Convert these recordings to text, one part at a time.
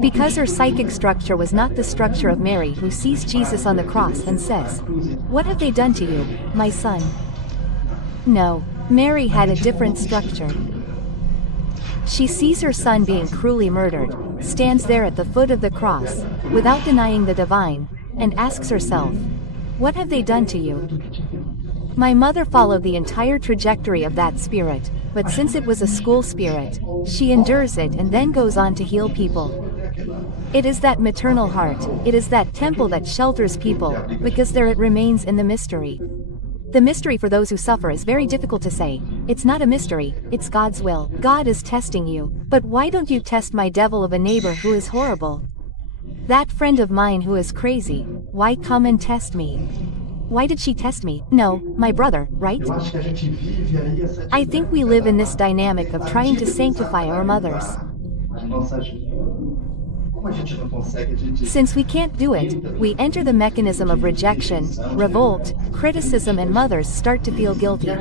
Because her psychic structure was not the structure of Mary, who sees Jesus on the cross and says, "What have they done to you, my son?" No, Mary had a different structure. She sees her son being cruelly murdered, stands there at the foot of the cross, without denying the divine, and asks herself, "What have they done to you?" My mother followed the entire trajectory of that spirit, but since it was a school spirit, she endures it and then goes on to heal people. It is that maternal heart, it is that temple that shelters people, because there it remains in the mystery. The mystery for those who suffer is very difficult to say. It's not a mystery, it's God's will. God is testing you. But why don't you test my devil of a neighbor who is horrible? That friend of mine who is crazy, why come and test me? Why did she test me? No, my brother, right? I think we live in this dynamic of trying to sanctify our mothers. Since we can't do it, we enter the mechanism of rejection, revolt, criticism, and mothers start to feel guilty.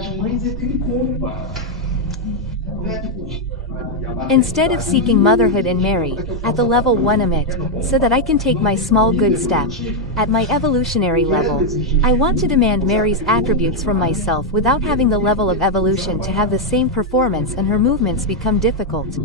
Instead of seeking motherhood in Mary, at the level 1 emit, so that I can take my small good step, at my evolutionary level, I want to demand Mary's attributes from myself without having the level of evolution to have the same performance, and her movements become difficult.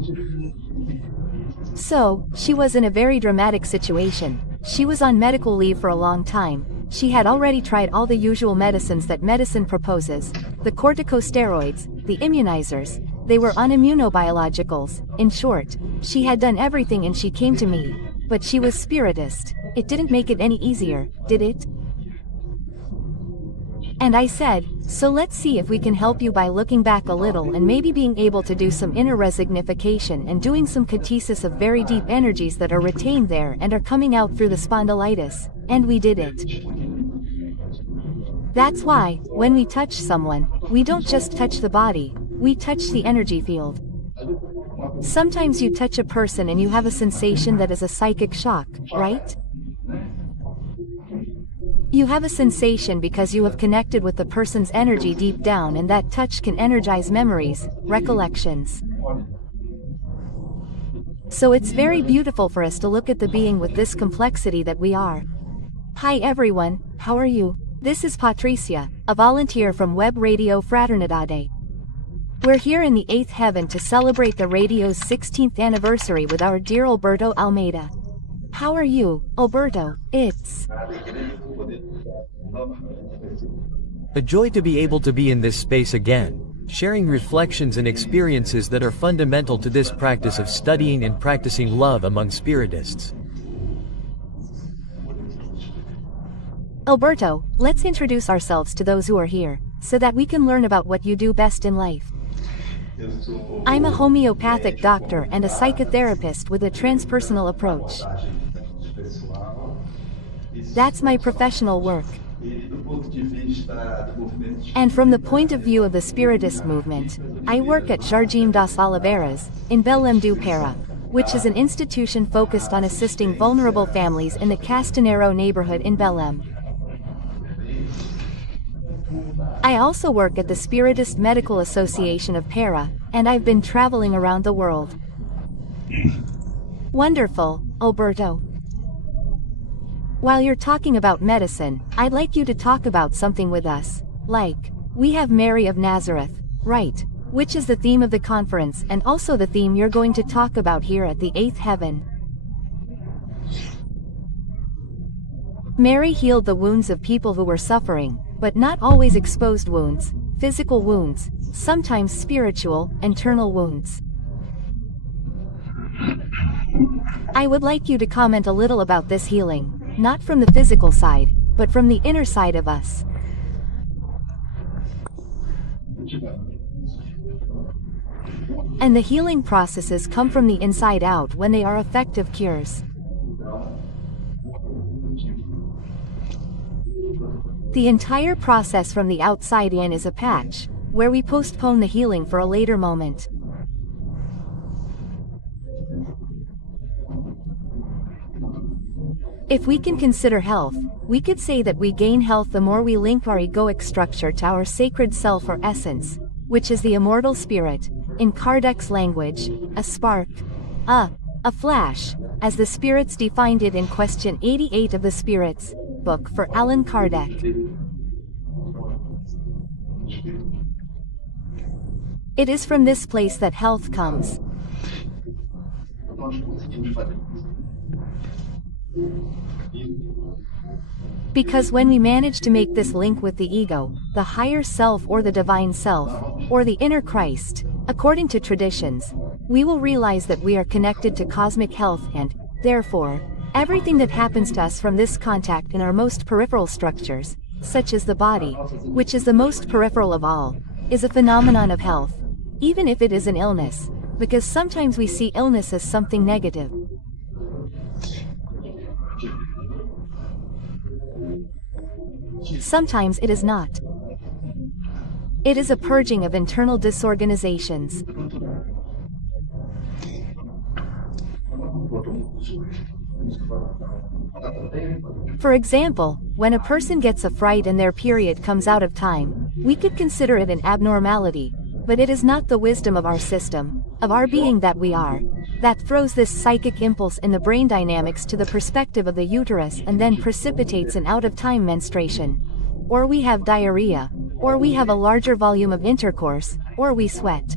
So, she was in a very dramatic situation. She was on medical leave for a long time. She had already tried all the usual medicines that medicine proposes, the corticosteroids, the immunizers. They were on immunobiologicals. In short, she had done everything and she came to me. But she was spiritist. It didn't make it any easier, did it? And I said, so let's see if we can help you by looking back a little and maybe being able to do some inner resignification and doing some catesis of very deep energies that are retained there and are coming out through the spondylitis, and we did it. That's why, when we touch someone, we don't just touch the body, we touch the energy field. Sometimes you touch a person and you have a sensation that is a psychic shock, right? You have a sensation because you have connected with the person's energy deep down, and that touch can energize memories, recollections. So it's very beautiful for us to look at the being with this complexity that we are. Hi everyone, how are you? This is Patricia, a volunteer from Web Radio Fraternidade. We're here in the 8th heaven to celebrate the radio's 16th anniversary with our dear Alberto Almeida. How are you, Alberto? It's a joy to be able to be in this space again, sharing reflections and experiences that are fundamental to this practice of studying and practicing love among spiritists. Alberto, let's introduce ourselves to those who are here, so that we can learn about what you do best in life. I'm a homeopathic doctor and a psychotherapist with a transpersonal approach. That's my professional work. And from the point of view of the Spiritist movement, I work at Jardim das Oliveiras, in Belém do Pará, which is an institution focused on assisting vulnerable families in the Castanheiro neighborhood in Belém. I also work at the Spiritist Medical Association of Pará, and I've been traveling around the world. Wonderful, Alberto. While you're talking about medicine, I'd like you to talk about something with us. Like, we have Mary of Nazareth, right? Which is the theme of the conference and also the theme you're going to talk about here at the 8th heaven. Mary healed the wounds of people who were suffering, but not always exposed wounds, physical wounds, sometimes spiritual, internal wounds. I would like you to comment a little about this healing, not from the physical side, but from the inner side of us. And the healing processes come from the inside out when they are effective cures. The entire process from the outside in is a patch, where we postpone the healing for a later moment. If we can consider health, we could say that we gain health the more we link our egoic structure to our sacred self or essence, which is the immortal spirit, in Kardec's language, a spark, a flash, as the spirits defined it in question 88 of the Spirits book for Allan Kardec. It is from this place that health comes. Because when we manage to make this link with the ego, the higher self or the divine self, or the inner Christ, according to traditions, we will realize that we are connected to cosmic health and, therefore, everything that happens to us from this contact in our most peripheral structures, such as the body, which is the most peripheral of all, is a phenomenon of health, even if it is an illness, because sometimes we see illness as something negative. Sometimes it is not. It is a purging of internal disorganizations. For example, when a person gets a fright and their period comes out of time, we could consider it an abnormality, but it is not the wisdom of our system, of our being that we are, that throws this psychic impulse in the brain dynamics to the perspective of the uterus and then precipitates an out-of-time menstruation. Or we have diarrhea, or we have a larger volume of intercourse, or we sweat.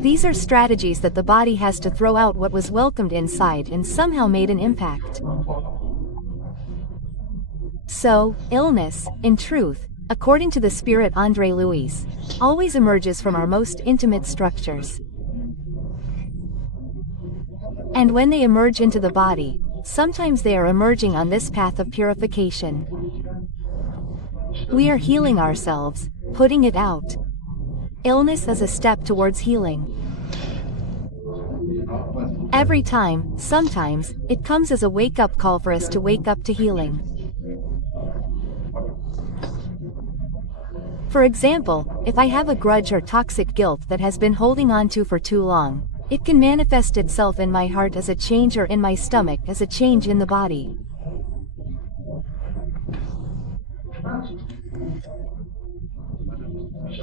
These are strategies that the body has to throw out what was welcomed inside and somehow made an impact. So, illness, in truth, according to the spirit André Louis, always emerges from our most intimate structures. And when they emerge into the body, sometimes they are emerging on this path of purification. We are healing ourselves, putting it out. Illness as a step towards healing. Every time, sometimes, it comes as a wake-up call for us to wake up to healing. For example, if I have a grudge or toxic guilt that has been holding on to for too long, it can manifest itself in my heart as a change or in my stomach as a change in the body.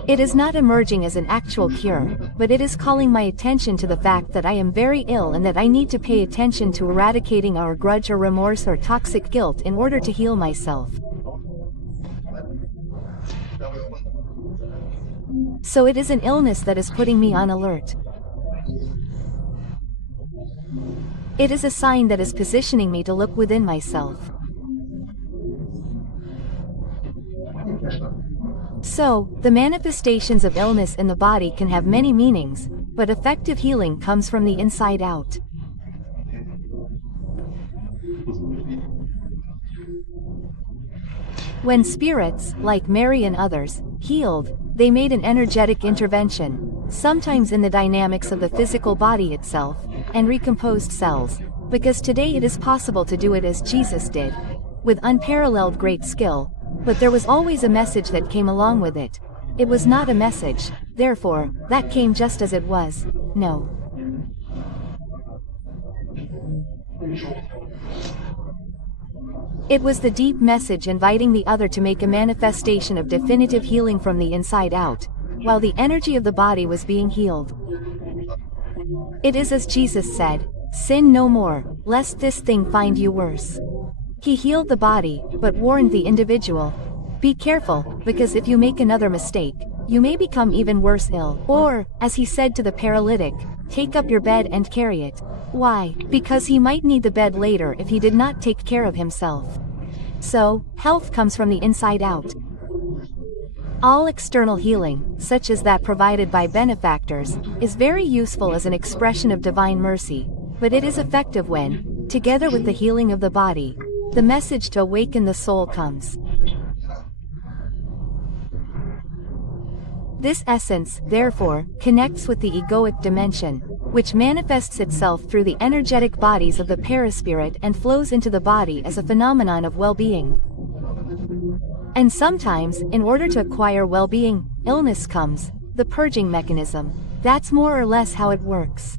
It is not emerging as an actual cure, but it is calling my attention to the fact that I am very ill and that I need to pay attention to eradicating our grudge or remorse or toxic guilt in order to heal myself. So it is an illness that is putting me on alert. It is a sign that is positioning me to look within myself. So, the manifestations of illness in the body can have many meanings, but effective healing comes from the inside out. When spirits, like Mary and others, healed, they made an energetic intervention, sometimes in the dynamics of the physical body itself, and recomposed cells, because today it is possible to do it as Jesus did, with unparalleled great skill, but there was always a message that came along with it. It was not a message, therefore, that came just as it was. No. It was the deep message inviting the other to make a manifestation of definitive healing from the inside out, while the energy of the body was being healed. It is as Jesus said, "Sin no more, lest this thing find you worse." He healed the body, but warned the individual, "Be careful, because if you make another mistake, you may become even worse ill." Or, as he said to the paralytic, "Take up your bed and carry it." Why? Because he might need the bed later if he did not take care of himself. So, health comes from the inside out. All external healing, such as that provided by benefactors, is very useful as an expression of divine mercy, but it is effective when, together with the healing of the body, the message to awaken the soul comes. This essence, therefore, connects with the egoic dimension, which manifests itself through the energetic bodies of the perispirit and flows into the body as a phenomenon of well-being. And sometimes, in order to acquire well-being, illness comes, the purging mechanism. That's more or less how it works.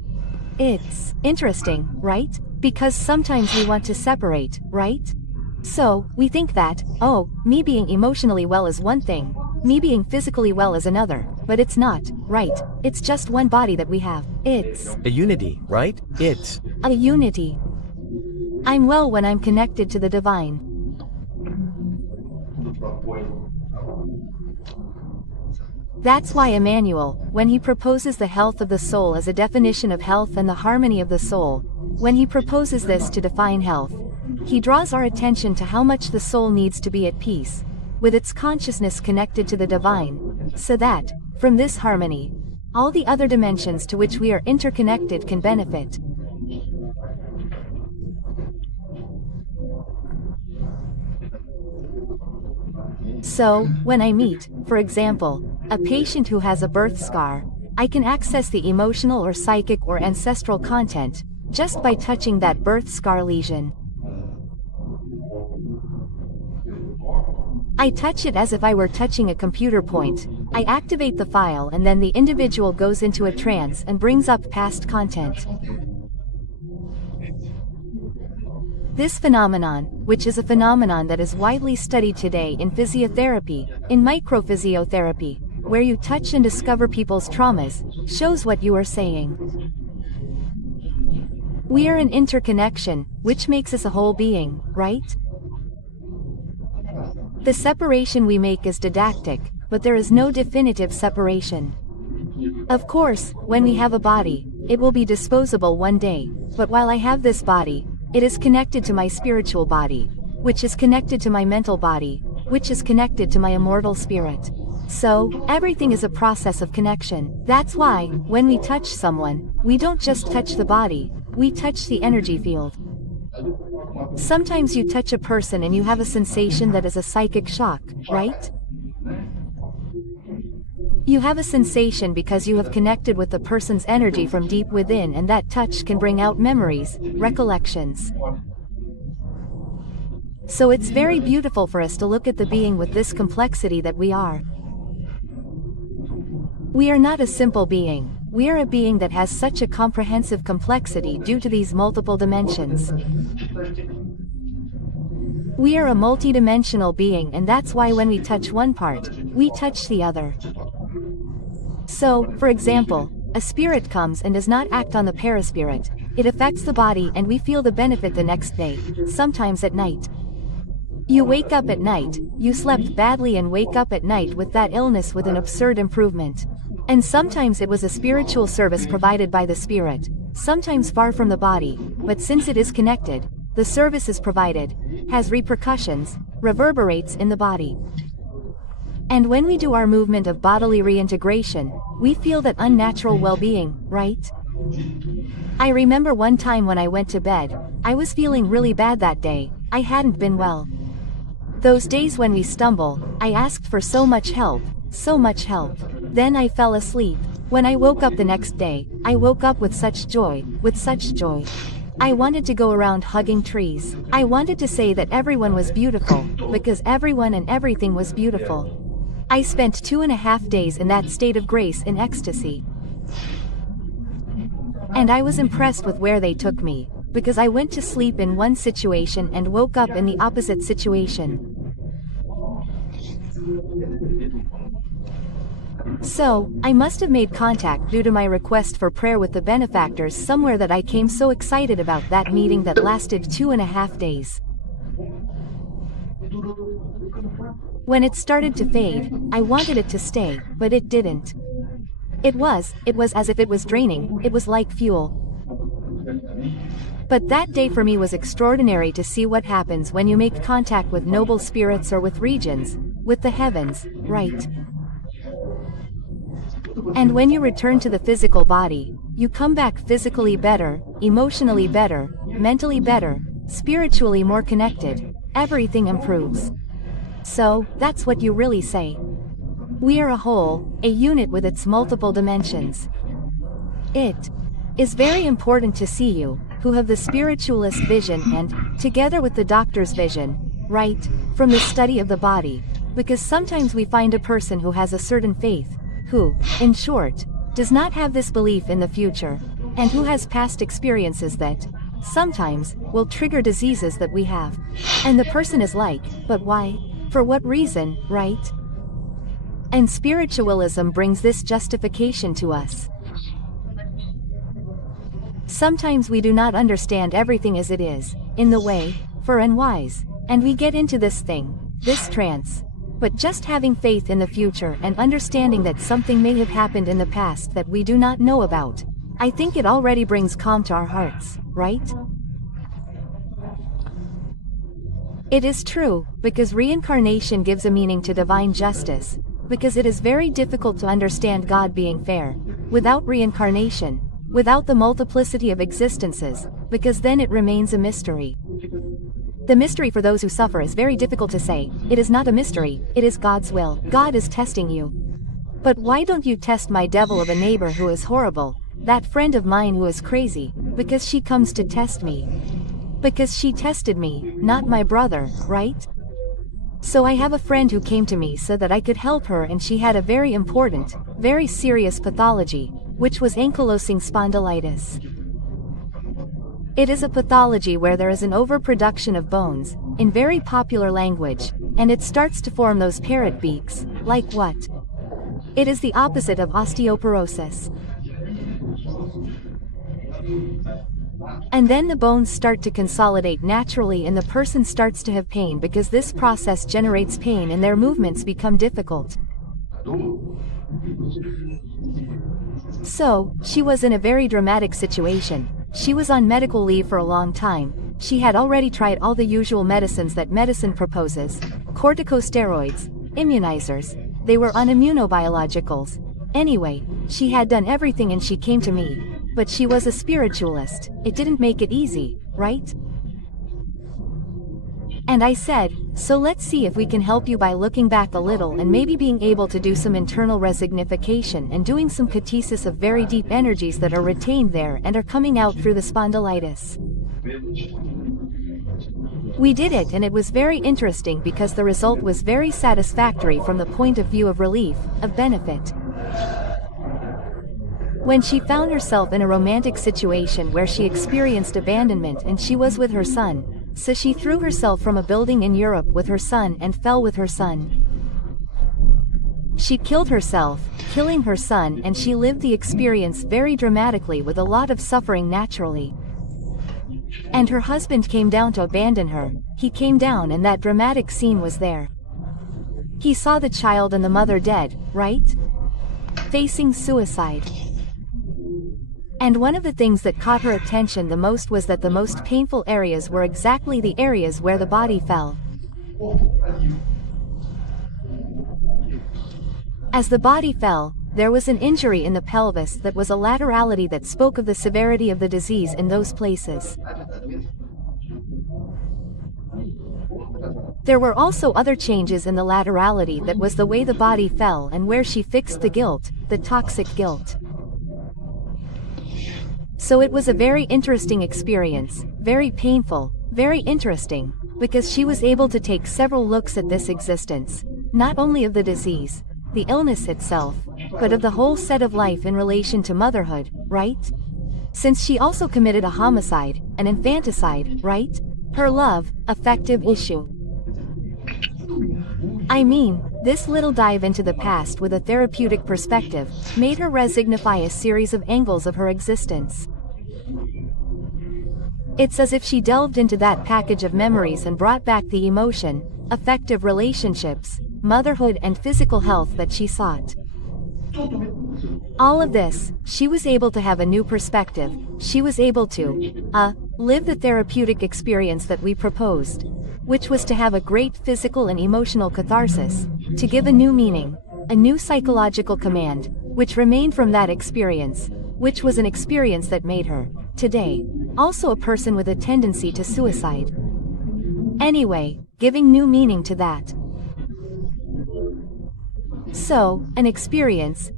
It's interesting, right? Because sometimes we want to separate, right? So, we think that, oh, me being emotionally well is one thing, Me being physically well is another, but it's not, right? It's just one body that we have. It's a unity, right? It's a unity. I'm well when I'm connected to the divine. That's why Emmanuel, when he proposes the health of the soul as a definition of health and the harmony of the soul, when he proposes this to define health, he draws our attention to how much the soul needs to be at peace, with its consciousness connected to the divine, so that, from this harmony, all the other dimensions to which we are interconnected can benefit. So, when I meet, for example, a patient who has a birth scar, I can access the emotional or psychic or ancestral content, just by touching that birth scar lesion. I touch it as if I were touching a computer point. I activate the file and then the individual goes into a trance and brings up past content. This phenomenon, which is a phenomenon that is widely studied today in physiotherapy, in microphysiotherapy, where you touch and discover people's traumas, shows what you are saying. We are an interconnection, which makes us a whole being, right? The separation we make is didactic, but there is no definitive separation. Of course, when we have a body, it will be disposable one day, but while I have this body, it is connected to my spiritual body, which is connected to my mental body, which is connected to my immortal spirit. So, everything is a process of connection. That's why, when we touch someone, we don't just touch the body, we touch the energy field. Sometimes you touch a person and you have a sensation that is a psychic shock, right? You have a sensation because you have connected with the person's energy from deep within, and that touch can bring out memories, recollections. So it's very beautiful for us to look at the being with this complexity that we are. We are not a simple being, we are a being that has such a comprehensive complexity due to these multiple dimensions. We are a multidimensional being, and that's why when we touch one part, we touch the other. So, for example, a spirit comes and does not act on the paraspirit, it affects the body and we feel the benefit the next day, sometimes at night. You wake up at night, you slept badly and wake up at night with that illness with an absurd improvement. And sometimes it was a spiritual service provided by the spirit, sometimes far from the body, but since it is connected, the service is provided, has repercussions, reverberates in the body. And when we do our movement of bodily reintegration, we feel that unnatural well-being, right? I remember one time when I went to bed, I was feeling really bad that day, I hadn't been well. Those days when we stumble, I asked for so much help, so much help. Then I fell asleep. When I woke up the next day, I woke up with such joy, with such joy. I wanted to go around hugging trees. I wanted to say that everyone was beautiful, because everyone and everything was beautiful. I spent 2.5 days in that state of grace and ecstasy. And I was impressed with where they took me, because I went to sleep in one situation and woke up in the opposite situation. So, I must have made contact due to my request for prayer with the benefactors somewhere that I came so excited about that meeting that lasted 2.5 days. When it started to fade, I wanted it to stay, but it didn't. It was as if it was draining, it was like fuel. But that day for me was extraordinary to see what happens when you make contact with noble spirits or with regions, with the heavens, right? And when you return to the physical body, you come back physically better, emotionally better, mentally better, spiritually more connected, everything improves. So, that's what you really say. We are a whole, a unit with its multiple dimensions. It is very important to see you, who have the spiritualist vision and, together with the doctor's vision, right, from the study of the body, because sometimes we find a person who has a certain faith, who, in short, does not have this belief in the future, and who has past experiences that, sometimes, will trigger diseases that we have. And the person is like, but why? For what reason, right? And spiritualism brings this justification to us. Sometimes we do not understand everything as it is, in the way, for and wise, and we get into this thing, this trance. But just having faith in the future and understanding that something may have happened in the past that we do not know about, I think it already brings calm to our hearts, right? It is true, because reincarnation gives a meaning to divine justice, because it is very difficult to understand God being fair, without reincarnation, without the multiplicity of existences, because then it remains a mystery. The mystery for those who suffer is very difficult to say. It is not a mystery, it is God's will. God is testing you. But why don't you test my devil of a neighbor who is horrible, that friend of mine who is crazy, because she comes to test me. Because she tested me, not my brother, right? So I have a friend who came to me so that I could help her, and she had a very important, very serious pathology, which was ankylosing spondylitis. It is a pathology where there is an overproduction of bones, in very popular language, and it starts to form those parrot beaks, like what? It is the opposite of osteoporosis. And then the bones start to consolidate naturally and the person starts to have pain because this process generates pain and their movements become difficult. So, she was in a very dramatic situation. She was on medical leave for a long time. She had already tried all the usual medicines that medicine proposes, corticosteroids, immunizers, they were on immunobiologicals. Anyway, she had done everything and she came to me. But she was a spiritualist, it didn't make it easy, right? And I said, so let's see if we can help you by looking back a little and maybe being able to do some internal resignification and doing some catesis of very deep energies that are retained there and are coming out through the spondylitis. We did it and it was very interesting because the result was very satisfactory from the point of view of relief, of benefit. When she found herself in a romantic situation where she experienced abandonment and she was with her son, so she threw herself from a building in Europe with her son and fell with her son. She killed herself, killing her son, and she lived the experience very dramatically with a lot of suffering naturally. And her husband came down to abandon her, he came down and that dramatic scene was there. He saw the child and the mother dead, right? Facing suicide. And one of the things that caught her attention the most was that the most painful areas were exactly the areas where the body fell. As the body fell, there was an injury in the pelvis that was a laterality that spoke of the severity of the disease in those places. There were also other changes in the laterality that was the way the body fell and where she fixed the guilt, the toxic guilt. So it was a very interesting experience, very painful, very interesting, because she was able to take several looks at this existence, not only of the disease, the illness itself, but of the whole set of life in relation to motherhood, right? Since she also committed a homicide, an infanticide, right? Her love, affective issue. I mean, this little dive into the past with a therapeutic perspective made her resignify a series of angles of her existence. It's as if she delved into that package of memories and brought back the emotion, affective relationships, motherhood and physical health that she sought. All of this, she was able to have a new perspective, she was able to, live the therapeutic experience that we proposed, which was to have a great physical and emotional catharsis, to give a new meaning, a new psychological command, which remained from that experience, which was an experience that made her, today, also a person with a tendency to suicide. Anyway, giving new meaning to that. So, an experience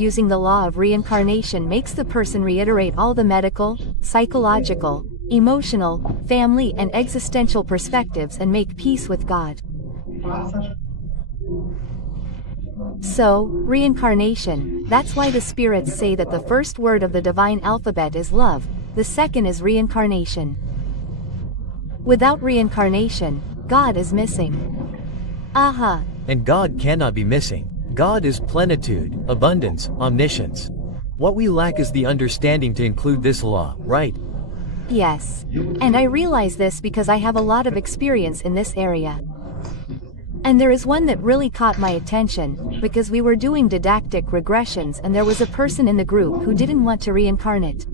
using the law of reincarnation makes the person reiterate all the medical, psychological, emotional, family and existential perspectives and make peace with God. So, reincarnation, that's why the spirits say that the first word of the divine alphabet is love, the second is reincarnation. Without reincarnation, God is missing. Aha. And God cannot be missing. God is plenitude, abundance, omniscience. What we lack is the understanding to include this law, right? Yes. And I realize this because I have a lot of experience in this area. And there is one that really caught my attention, because we were doing didactic regressions and there was a person in the group who didn't want to reincarnate.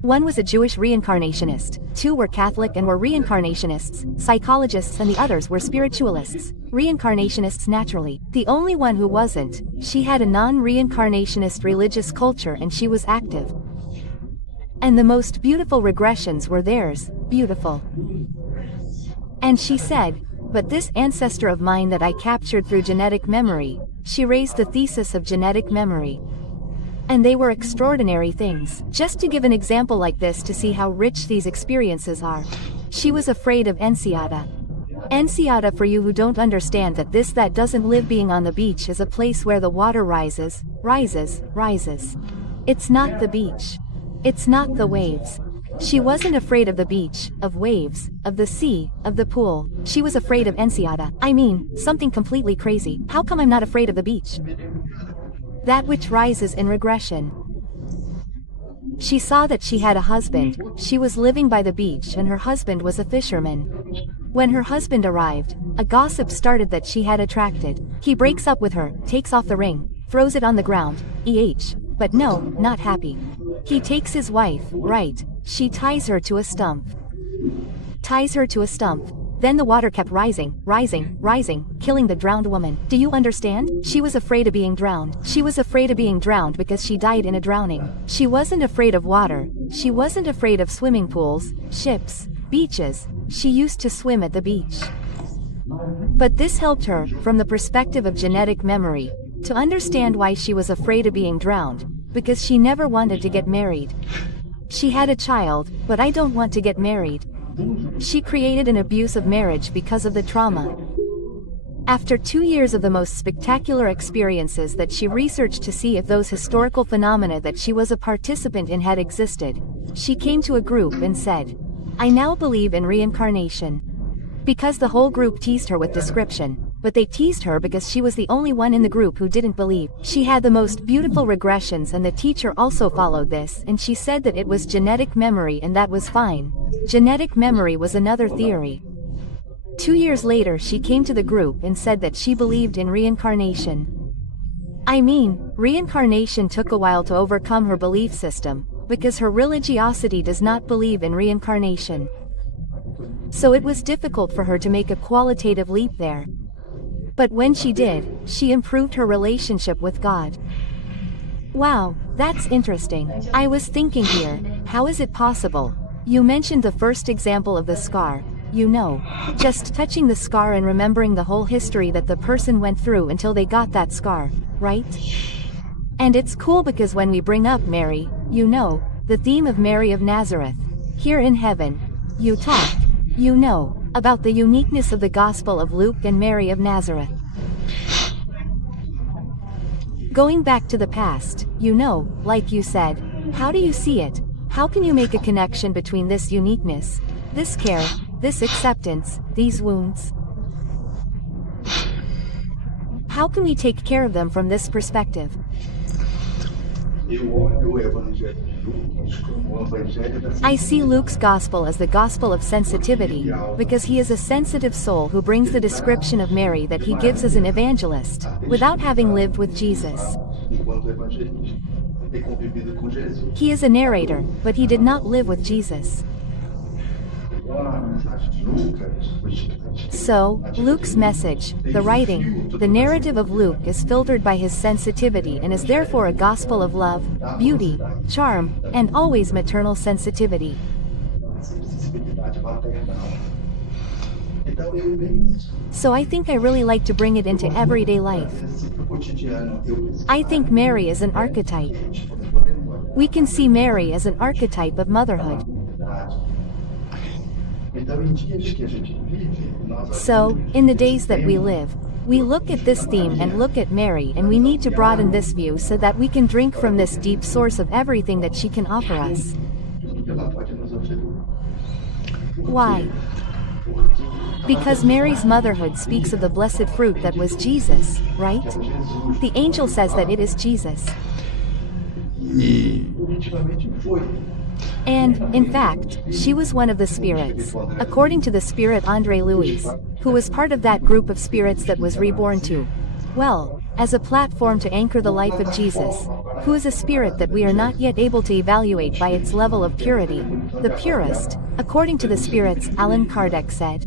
One was a Jewish reincarnationist, two were Catholic and were reincarnationists, psychologists, and the others were spiritualists, reincarnationists naturally. The only one who wasn't, she had a non-reincarnationist religious culture and she was active. And the most beautiful regressions were theirs, beautiful. And she said, but this ancestor of mine that I captured through genetic memory, she raised the thesis of genetic memory. And they were extraordinary things. Just to give an example like this to see how rich these experiences are. She was afraid of Enseada. Enseada, for you who don't understand that doesn't live, being on the beach is a place where the water rises, rises, rises. It's not the beach. It's not the waves. She wasn't afraid of the beach, of waves, of the sea, of the pool. She was afraid of Enseada. I mean, something completely crazy. How come I'm not afraid of the beach? That which rises in regression. She saw that she had a husband, she was living by the beach and her husband was a fisherman. When her husband arrived, a gossip started that she had attracted. He breaks up with her, takes off the ring, throws it on the ground, but no, not happy. He takes his wife, right, she ties her to a stump. Ties her to a stump. Then the water kept rising, rising, rising, killing the drowned woman. Do you understand? She was afraid of being drowned. She was afraid of being drowned because she died in a drowning. She wasn't afraid of water. She wasn't afraid of swimming pools, ships, beaches. She used to swim at the beach. But this helped her, from the perspective of genetic memory, to understand why she was afraid of being drowned, because she never wanted to get married. She had a child, but I don't want to get married. She created an abusive marriage because of the trauma. After 2 years of the most spectacular experiences that she researched to see if those historical phenomena that she was a participant in had existed, she came to a group and said, I now believe in reincarnation. Because the whole group teased her with description, but they teased her because she was the only one in the group who didn't believe. She had the most beautiful regressions and the teacher also followed this, and she said that it was genetic memory and that was fine. Genetic memory was another theory. 2 years later she came to the group and said that she believed in reincarnation. I mean, reincarnation took a while to overcome her belief system, because her religiosity does not believe in reincarnation. So it was difficult for her to make a qualitative leap there. But when she did, she improved her relationship with God. Wow, that's interesting. I was thinking here, how is it possible? You mentioned the first example of the scar, just touching the scar and remembering the whole history that the person went through until they got that scar, right? And it's cool because when we bring up Mary, the theme of Mary of Nazareth, here in heaven, you talk, about the uniqueness of the Gospel of Luke and Mary of Nazareth. Going back to the past, like you said, how do you see it? How can you make a connection between this uniqueness, this care, this acceptance, these wounds? How can we take care of them from this perspective? I see Luke's gospel as the gospel of sensitivity, because he is a sensitive soul who brings the description of Mary that he gives as an evangelist, without having lived with Jesus. He is a narrator, but he did not live with Jesus. So, Luke's message, the writing, the narrative of Luke is filtered by his sensitivity and is therefore a gospel of love, beauty, charm, and always maternal sensitivity. So I think I really like to bring it into everyday life. I think Mary is an archetype. We can see Mary as an archetype of motherhood. So, in the days that we live, we look at this theme and look at Mary, and we need to broaden this view so that we can drink from this deep source of everything that she can offer us. Why? Because Mary's motherhood speaks of the blessed fruit that was Jesus, right? The angel says that it is Jesus. And, in fact, she was one of the spirits, according to the spirit André Louis, who was part of that group of spirits that was reborn to, well, as a platform to anchor the life of Jesus, who is a spirit that we are not yet able to evaluate by its level of purity, the purest, according to the spirits, Allan Kardec said.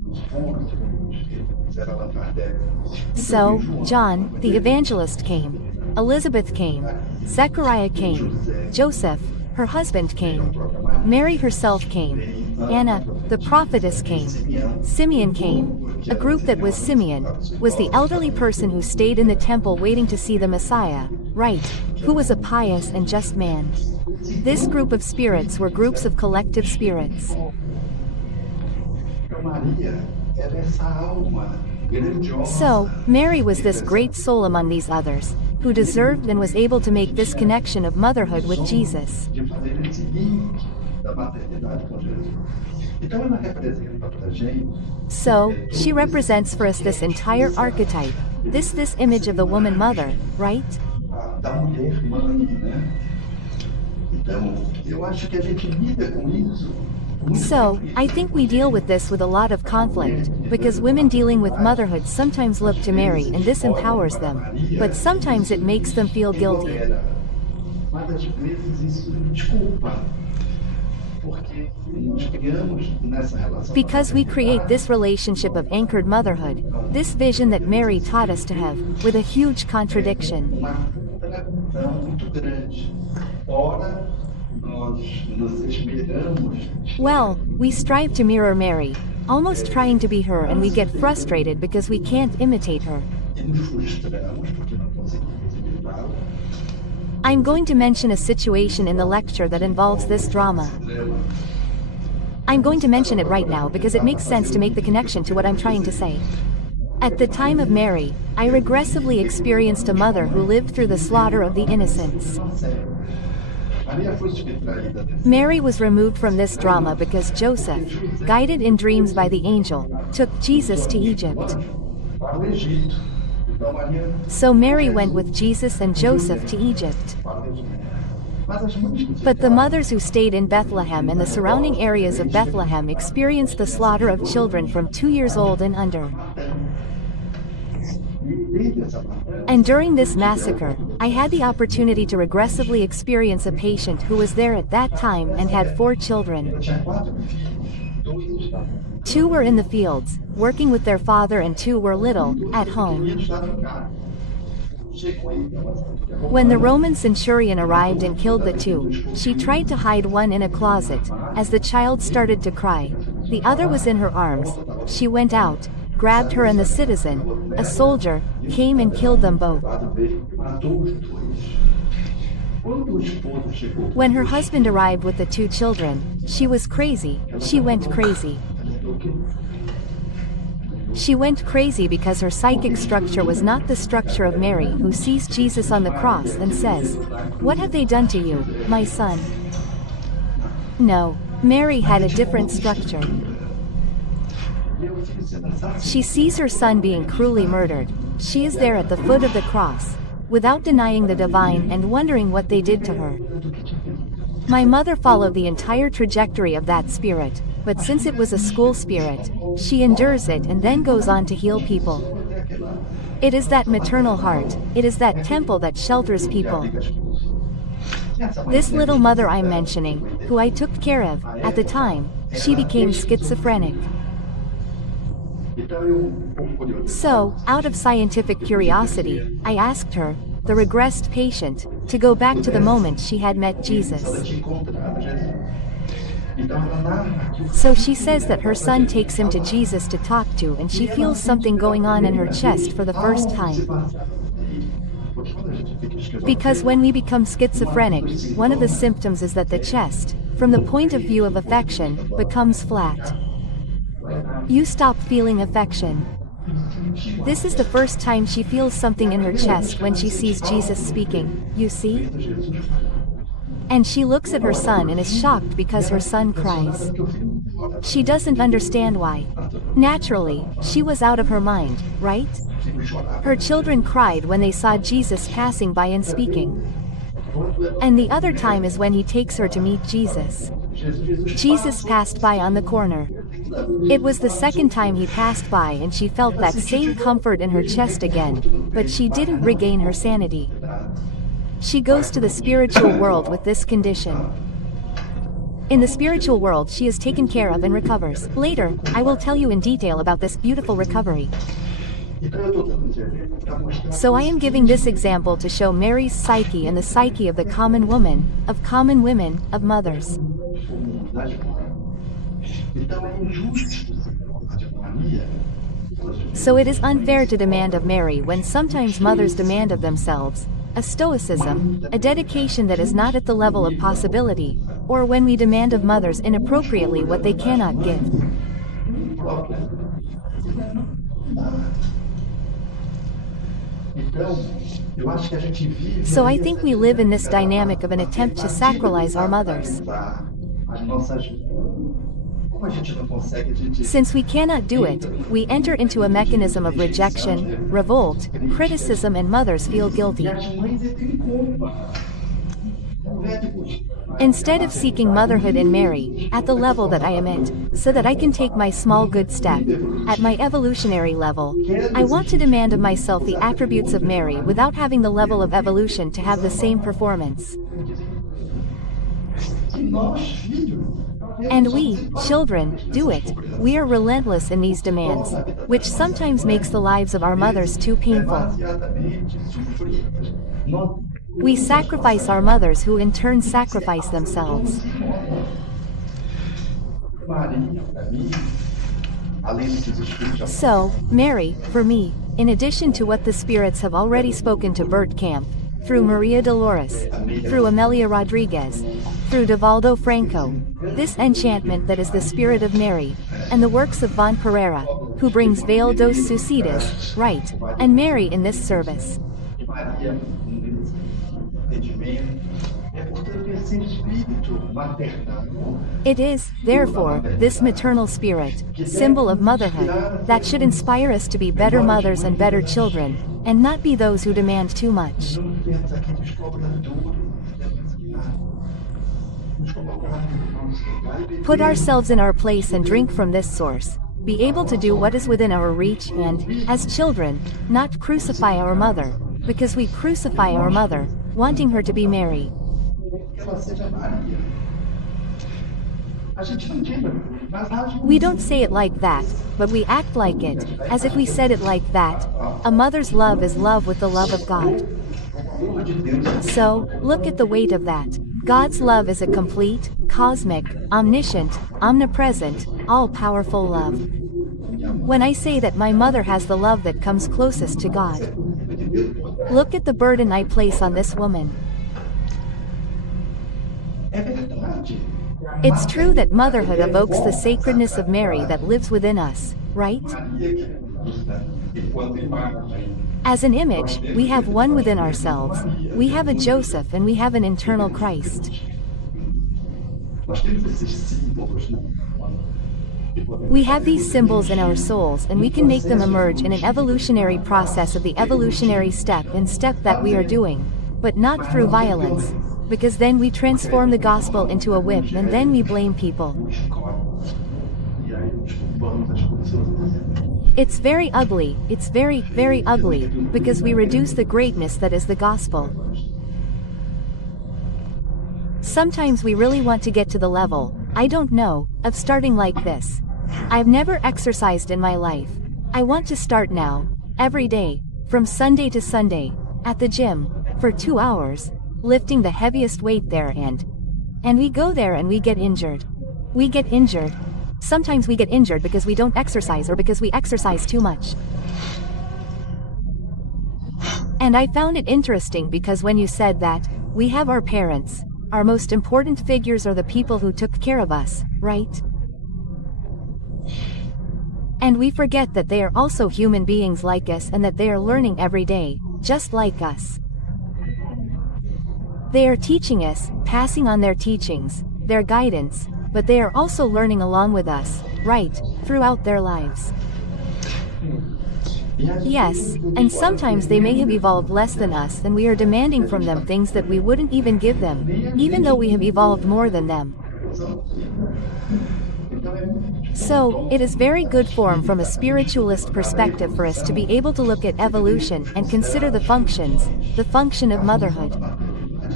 So, John, the evangelist came, Elizabeth came, Zechariah came, Joseph, her husband came, Mary herself came, Anna, the prophetess came, Simeon came. A group that was Simeon, was the elderly person who stayed in the temple waiting to see the Messiah, right, who was a pious and just man. This group of spirits were groups of collective spirits. So, Mary was this great soul among these others, who deserved and was able to make this connection of motherhood with Jesus. So, she represents for us this entire archetype, this image of the woman mother, right? So, I think we deal with this with a lot of conflict, because women dealing with motherhood sometimes look to Mary and this empowers them, but sometimes it makes them feel guilty. Because we create this relationship of anchored motherhood, this vision that Mary taught us to have, with a huge contradiction. Well, we strive to mirror Mary, almost trying to be her, and we get frustrated because we can't imitate her. I'm going to mention a situation in the lecture that involves this drama. I'm going to mention it right now because it makes sense to make the connection to what I'm trying to say. At the time of Mary, I regressively experienced a mother who lived through the slaughter of the innocents. Mary was removed from this drama because Joseph, guided in dreams by the angel, took Jesus to Egypt. So Mary went with Jesus and Joseph to Egypt. But the mothers who stayed in Bethlehem and the surrounding areas of Bethlehem experienced the slaughter of children from 2 years old and under. And during this massacre, I had the opportunity to regressively experience a patient who was there at that time and had 4 children. 2 were in the fields, working with their father, and 2 were little, at home. When the Roman centurion arrived and killed the 2, she tried to hide one in a closet. As the child started to cry, the other was in her arms. She went out, grabbed her, and the citizen, a soldier, came and killed them both. When her husband arrived with the 2 children, she was crazy. She went crazy. She went crazy because her psychic structure was not the structure of Mary, who sees Jesus on the cross and says, "What have they done to you, my son?" No, Mary had a different structure. She sees her son being cruelly murdered. She is there at the foot of the cross, without denying the divine and wondering what they did to her. My mother followed the entire trajectory of that spirit, but since it was a school spirit, she endures it and then goes on to heal people. It is that maternal heart, it is that temple that shelters people. This little mother I'm mentioning, who I took care of, at the time, she became schizophrenic. So, out of scientific curiosity, I asked her, the regressed patient, to go back to the moment she had met Jesus. So she says that her son takes him to Jesus to talk to, and she feels something going on in her chest for the first time. Because when we become schizophrenic, one of the symptoms is that the chest, from the point of view of affection, becomes flat. You stop feeling affection. This is the first time she feels something in her chest when she sees Jesus speaking, you see? And she looks at her son and is shocked because her son cries. She doesn't understand why. Naturally, she was out of her mind, right? Her children cried when they saw Jesus passing by and speaking. And the other time is when he takes her to meet Jesus. Jesus passed by on the corner. It was the second time he passed by and she felt that same comfort in her chest again, but she didn't regain her sanity. She goes to the spiritual world with this condition. In the spiritual world she is taken care of and recovers. Later, I will tell you in detail about this beautiful recovery. So I am giving this example to show Mary's psyche and the psyche of the common woman, of common women, of mothers. So it is unfair to demand of Mary when sometimes mothers demand of themselves a stoicism, a dedication that is not at the level of possibility, or when we demand of mothers inappropriately what they cannot give. So I think we live in this dynamic of an attempt to sacralize our mothers. Since we cannot do it, we enter into a mechanism of rejection, revolt, criticism, and mothers feel guilty. Instead of seeking motherhood in Mary, at the level that I am at, so that I can take my small good step, at my evolutionary level, I want to demand of myself the attributes of Mary without having the level of evolution to have the same performance. And we, children, do it. We are relentless in these demands, which sometimes makes the lives of our mothers too painful. We sacrifice our mothers who in turn sacrifice themselves. So, Mary, for me, in addition to what the spirits have already spoken to Bert Camp, through Maria Dolores, through Amelia Rodriguez, through Divaldo Franco, this enchantment that is the spirit of Mary, and the works of Von Pereira, who brings Veil dos Suicidas, right, and Mary in this service. It is, therefore, this maternal spirit, symbol of motherhood, that should inspire us to be better mothers and better children, and not be those who demand too much. Put ourselves in our place and drink from this source. Be able to do what is within our reach and, as children, not crucify our mother, because we crucify our mother, wanting her to be Mary. We don't say it like that, but we act like it, as if we said it like that. A mother's love is love with the love of God. So, look at the weight of that. God's love is a complete, cosmic, omniscient, omnipresent, all-powerful love. When I say that my mother has the love that comes closest to God, look at the burden I place on this woman. It's true that motherhood evokes the sacredness of Mary that lives within us, right? As an image, we have one within ourselves. We have a Joseph and we have an internal Christ. We have these symbols in our souls and we can make them emerge in an evolutionary process of the evolutionary step and step that we are doing, but not through violence, because then we transform the gospel into a whip and then we blame people. It's very ugly, it's very, very ugly, because we reduce the greatness that is the gospel. Sometimes we really want to get to the level, I don't know, of starting like this. I've never exercised in my life. I want to start now, every day, from Sunday to Sunday, at the gym, for 2 hours, lifting the heaviest weight there and we go there and we get injured. We get injured. Sometimes we get injured because we don't exercise or because we exercise too much. And I found it interesting because when you said that, we have our parents, our most important figures are the people who took care of us, right? And we forget that they are also human beings like us and that they are learning every day, just like us. They are teaching us, passing on their teachings, their guidance, but they are also learning along with us, right, throughout their lives. Yes, and sometimes they may have evolved less than us and we are demanding from them things that we wouldn't even give them, even though we have evolved more than them. So, it is very good form from a spiritualist perspective for us to be able to look at evolution and consider the function of motherhood.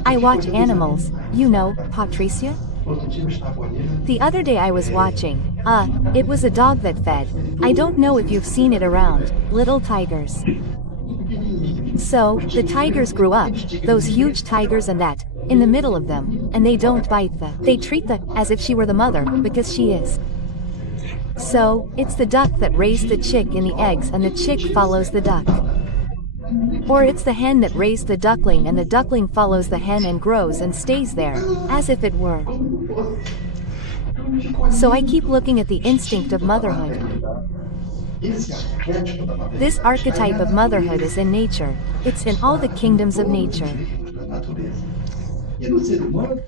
I watch animals, you know, Patricia? The other day I was watching, it was a dog that fed, I don't know if you've seen it around, little tigers. So, the tigers grew up, those huge tigers and that, in the middle of them, and they don't bite they treat as if she were the mother, because she is. So, it's the duck that raised the chick in the eggs and the chick follows the duck. Or it's the hen that raised the duckling and the duckling follows the hen and grows and stays there, as if it were. So I keep looking at the instinct of motherhood. This archetype of motherhood is in nature, it's in all the kingdoms of nature.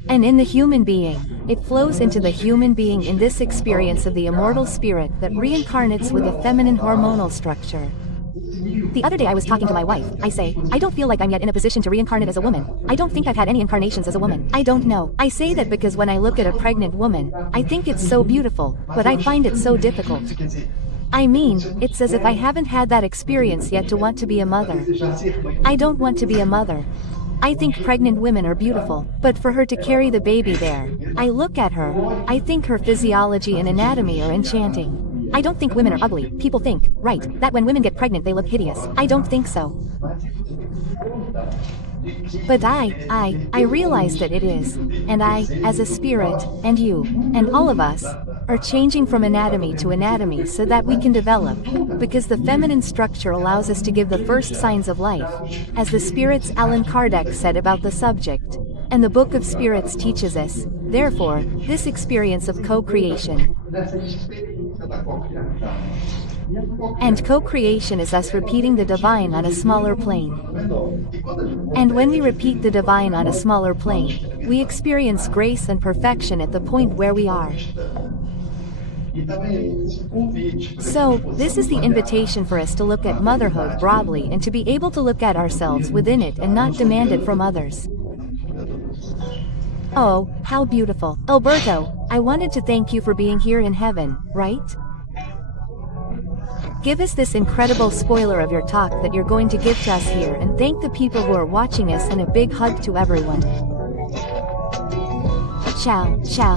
And in the human being, it flows into the human being in this experience of the immortal spirit that reincarnates with a feminine hormonal structure. The other day I was talking to my wife, I say, I don't feel like I'm yet in a position to reincarnate as a woman. I don't think I've had any incarnations as a woman. I don't know. I say that because when I look at a pregnant woman, I think it's so beautiful, but I find it so difficult. I mean, it's as if I haven't had that experience yet to want to be a mother. I don't want to be a mother. I think pregnant women are beautiful, but for her to carry the baby there, I look at her, I think her physiology and anatomy are enchanting. I don't think women are ugly. People think, right, that when women get pregnant they look hideous. I don't think so. But I realize that it is, and I, as a spirit, and you, and all of us, are changing from anatomy to anatomy so that we can develop, because the feminine structure allows us to give the first signs of life, as the spirits Allan Kardec said about the subject, and the Book of Spirits teaches us, therefore, this experience of co-creation. And co-creation is us repeating the divine on a smaller plane. And when we repeat the divine on a smaller plane, we experience grace and perfection at the point where we are. So, this is the invitation for us to look at motherhood broadly and to be able to look at ourselves within it and not demand it from others. Oh, how beautiful. Alberto, I wanted to thank you for being here in heaven, right? Give us this incredible spoiler of your talk that you're going to give to us here and thank the people who are watching us and a big hug to everyone. Ciao, ciao.